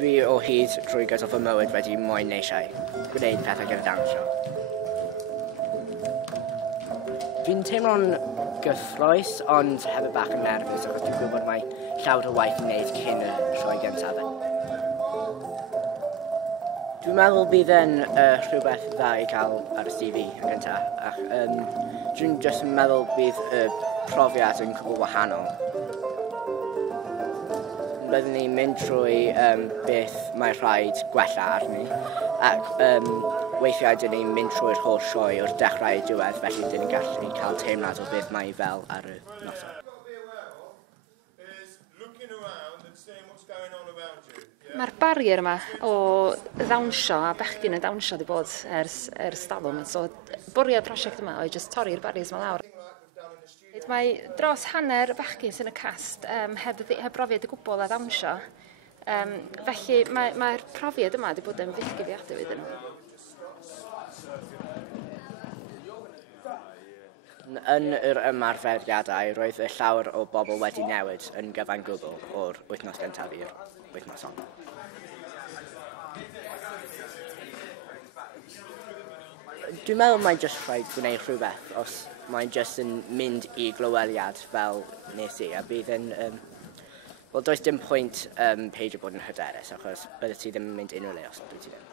Dwi o hyd trwy gydol fy mywyd wedi moyn eisiau gwneud pethau gyda dawnsio. Dwi'n teimlo'n gyffroes, ond hefyd bach yn nerfus, achos dwi'n gwybod mae llawer o waith i wneud cyn y sioe gyntaf. Dwi'n meddwl bydd yn rhywbeth dda i cael ar y CV yn gyntaf, ac dwi'n jyst yn meddwl bydd y profiad yn cwbl wahanol. Byddwn ni'n mynd trwy beth mae rhaid gwella arni, ac weithiau dyn ni'n mynd trwy'r holl sioe o'r dechrau i diwedd, felly dyn ni'n gallu cael teimlad o beth mae fel ar y noson. Mae'r barier yma o ddawnsio a bechgyn y dawnsio wedi bod ers talwm, so bwriad prosiect yma oedd jyst torri'r bariers yma lawr. Mae dros hanner bechgyn sy'n y cast heb brofiad y gwbl a ddawnsio, felly mae'r profiad yma wedi bod yn fyllgyfiadau iddyn nhw. Yn yr ymarferiadau, roedd y llawer o bobl wedi newid yn gyfan gwbl o'r wythnos gyntaf i'r wythnos hon. Dwi'n meddwl mae'n jyst rhaid gwneud rhywbeth os mae'n jyst yn mynd i glyweliad fel nes i, a bydd yn... Wel, does dim pwynt peidio bod yn hyderus, achos bydde ti ddim yn mynd unrhyw le os dwi ti ddim.